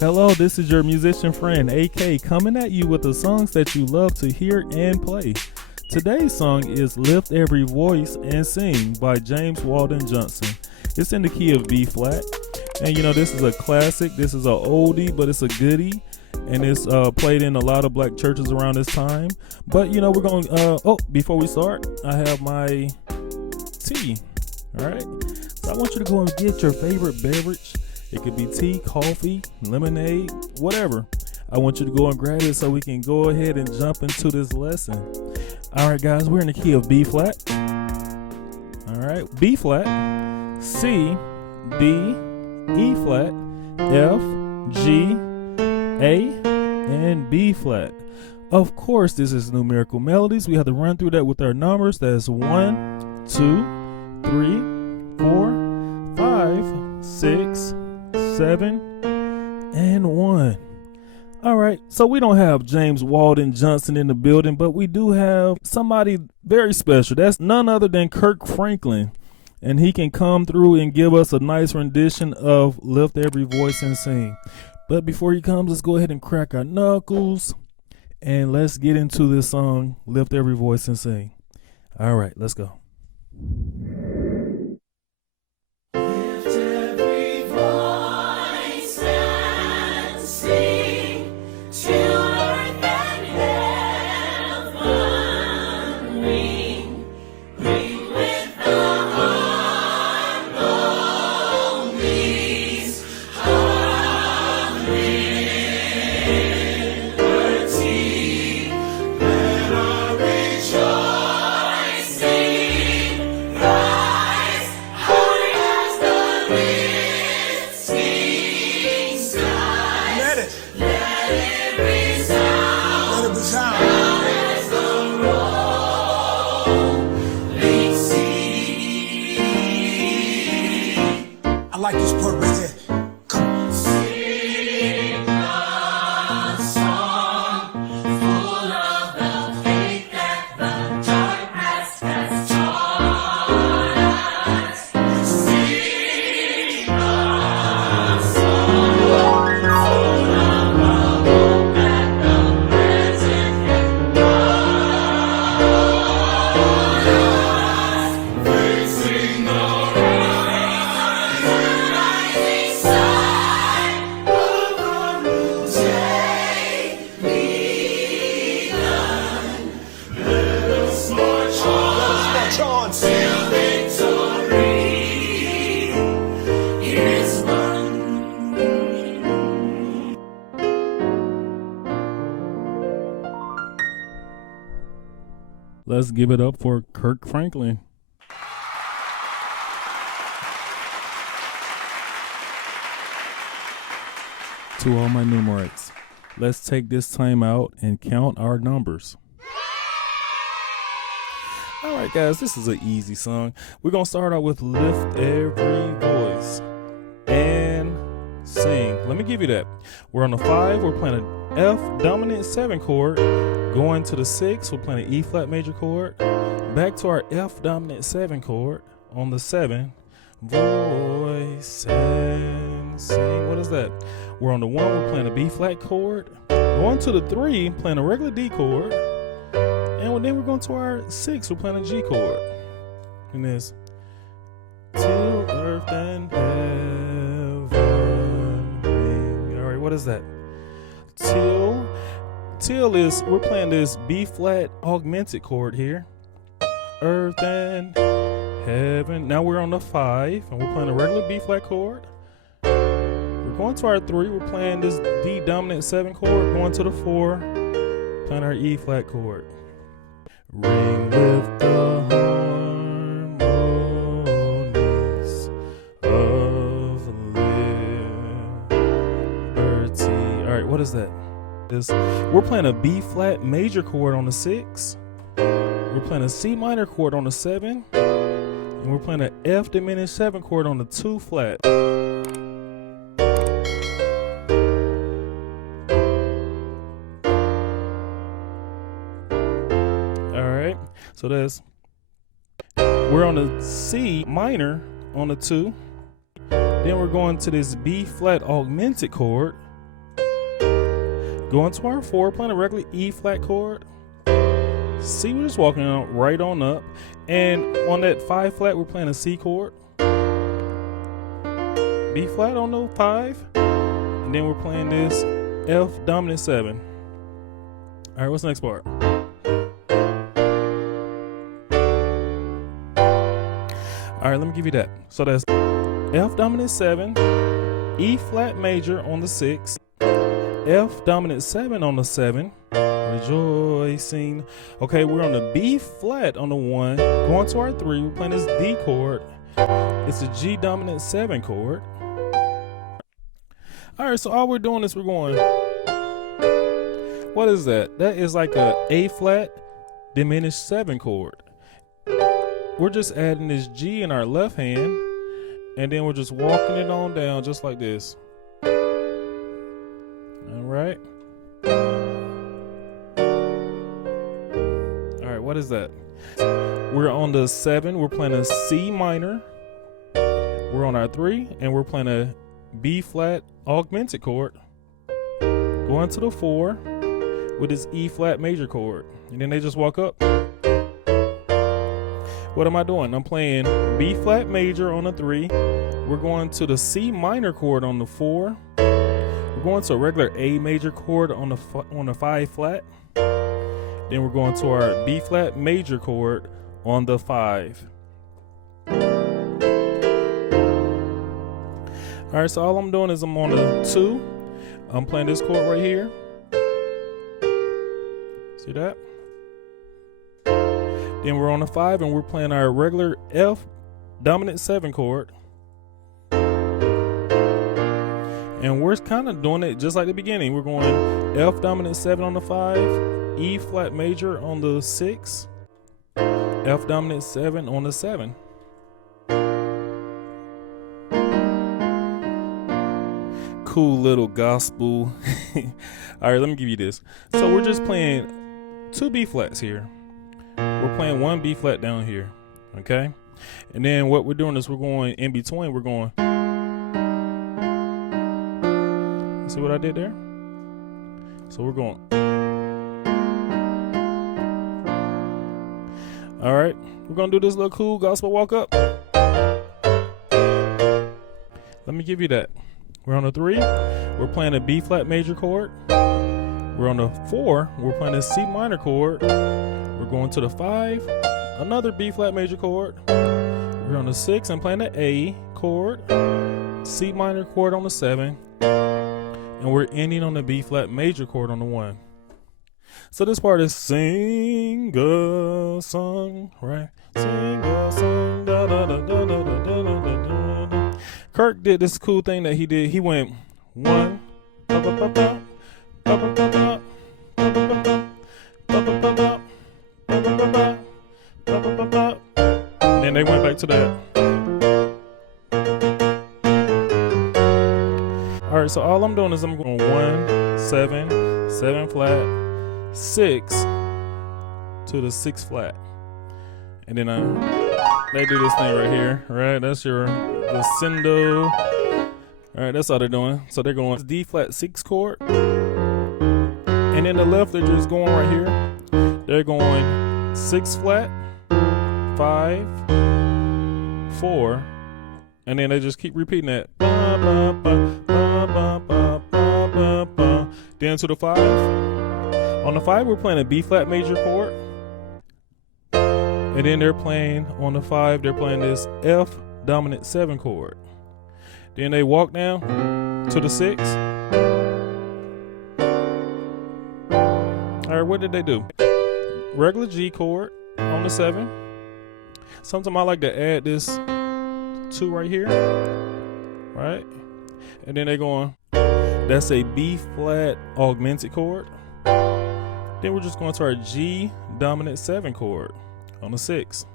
Hello, this is your musician friend AK coming at you with the songs that you love to hear and play. Today's song is Lift Every Voice and Sing by James Walden Johnson. It's in the key of B flat. And this is a classic. This is a oldie, but it's a goodie. And it's played in a lot of black churches around this time. But we're going to, before we start, I have my tea. All right. So I want you to go and get your favorite beverage. It could be tea, coffee, lemonade, whatever. I want you to go and grab it so we can go ahead and jump into this lesson. All right, guys, we're in the key of B flat. All right, B flat, C, D, E flat, F, G, A, and B flat. Of course, this is numerical melodies. We have to run through that with our numbers. That's 1, 2, 3, 4, 5, 6, 7, and 1. All right, so we don't have James Walden Johnson in the building, but we do have somebody very special. That's none other than Kirk Franklin, and he can come through and give us a nice rendition of Lift Every Voice and Sing. But before he comes, let's go ahead and crack our knuckles, and let's get into this song, Lift Every Voice and Sing. All right, let's go. I like this part right here. Sing a song full of the faith that the dark past has taught us. Sing a song full of the hope that the present can guide us. Facing the Let's give it up for Kirk Franklin. To all my numerics, let's take this time out and count our numbers. All right, guys, this is an easy song. We're going to start out with Lift Every Voice and Sing. Let me give you that. We're on the 5. We're playing an F dominant 7 chord. Going to the 6, we're playing an E flat major chord. Back to our F dominant 7 chord on the 7. Voice and sing. What is that? We're on the 1, we're playing a B flat chord. Going to the 3, playing a regular D chord. And then we're going to our 6, we're playing a G chord. And this till earth and heaven ring. All right, what is that? Till is, we're playing this B flat augmented chord here. Earth and heaven. Now we're on the 5 and we're playing a regular B flat chord. We're going to our 3, we're playing this D dominant 7 chord. Going to the 4, playing our E flat chord. Ring with the harmonies of liberty. All right, what is that? We're playing a B flat major chord on the 6. We're playing a C minor chord on the 7. And we're playing an F diminished 7 chord on the 2 flat. Alright, so we're on the C minor on the 2. Then we're going to this B flat augmented chord Going to our 4, playing a regular E flat chord. C, we're just walking on right on up. And on that 5 flat, we're playing a C chord. B flat on the 5. And then we're playing this F dominant 7. All right, what's the next part? All right, let me give you that. So that's F dominant 7, E flat major on the 6, F dominant 7 on the 7, rejoicing. Okay, we're on the B flat on the 1, going to our 3, we're playing this D chord. It's a G dominant 7 chord. All right, so all we're doing is we're going, what is that? That is like a A flat diminished 7 chord. We're just adding this G in our left hand, and then we're just walking it on down just like this. All right. All right, what is that? We're on the 7, we're playing a C minor. We're on our 3, and we're playing a B flat augmented chord. Going to the 4 with this E flat major chord. And then they just walk up. What am I doing? I'm playing B flat major on the 3. We're going to the C minor chord on the 4. We're going to a regular A major chord on the 5 flat. Then we're going to our B flat major chord on the 5. All right, so all I'm doing is I'm on the 2. I'm playing this chord right here. See that? Then we're on the 5 and we're playing our regular F dominant 7 chord. And we're kind of doing it just like the beginning. We're going F dominant 7 on the 5, E flat major on the 6, F dominant 7 on the 7. Cool little gospel. All right, let me give you this. So we're just playing 2 B flats here. We're playing 1 B flat down here, okay? And then what we're doing is we're going in between. We're going. See what I did there? So we're going. All right, we're gonna do this little cool gospel walk up. Let me give you that. We're on the 3. We're playing a B flat major chord. We're on the 4. We're playing a C minor chord. We're going to the 5, another B flat major chord. We're on the 6 and playing the A chord, C minor chord on the 7, and we're ending on the B flat major chord on the 1. So this part is sing a song, right? Sing a song, da da da da da da da da da. Kirk did this cool thing that he did. He went 1, ba ba ba ba, ba ba ba ba, ba ba ba ba, ba ba ba ba. Then they went back to that. All right, so all I'm doing is I'm going 1, 7, 7 flat, 6 to the 6 flat, and then they do this thing right here, right? That's your descendo. All right, that's how they're doing. So they're going D flat 6 chord, and in the left they're just going right here. They're going 6 flat, 5, 4, and then they just keep repeating that. Then to the 5. On the 5, we're playing a B flat major chord, and then they're playing on the 5. They're playing this F dominant 7 chord. Then they walk down to the 6. All right, what did they do? Regular G chord on the 7. Sometimes I like to add this 2 right here, right? And then they're going, that's a B flat augmented chord. Then we're just going to our G dominant 7 chord on the 6.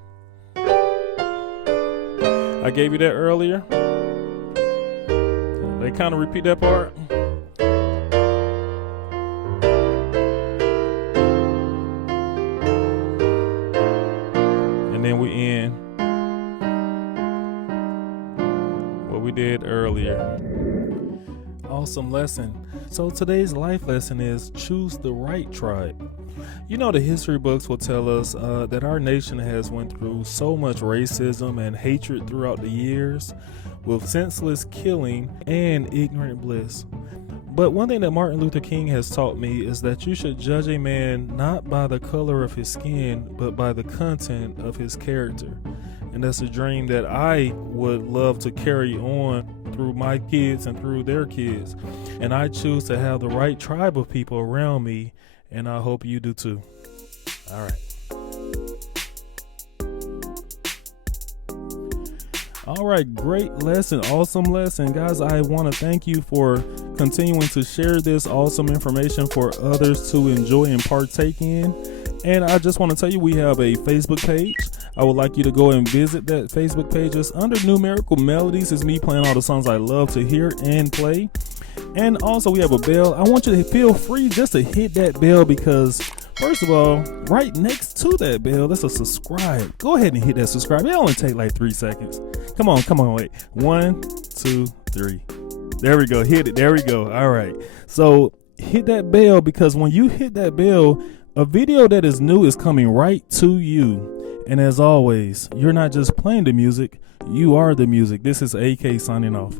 I gave you that earlier. They kind of repeat that part. And then we end what we did earlier. awesome lesson. So today's life lesson is choose the right tribe. You know, the history books will tell us that our nation has went through so much racism and hatred throughout the years, with senseless killing and ignorant bliss. But one thing that Martin Luther King has taught me is that you should judge a man not by the color of his skin, but by the content of his character. And that's a dream that I would love to carry on through my kids and through their kids. And I choose to have the right tribe of people around me, and I hope you do too. All right. All right, great lesson, awesome lesson. Guys, I want to thank you for continuing to share this awesome information for others to enjoy and partake in. And I just want to tell you, we have a Facebook page. I would like you to go and visit that Facebook page. It's under Numerical Melodies. It's me playing all the songs I love to hear and play. And also we have a bell. I want you to feel free just to hit that bell, because first of all, right next to that bell, there's a subscribe. Go ahead and hit that subscribe. It only take like 3 seconds. Come on, wait. 1, 2, 3. There we go. Hit it. There we go. All right. So hit that bell, because when you hit that bell, a video that is new is coming right to you. And as always, you're not just playing the music, you are the music. This is AK signing off.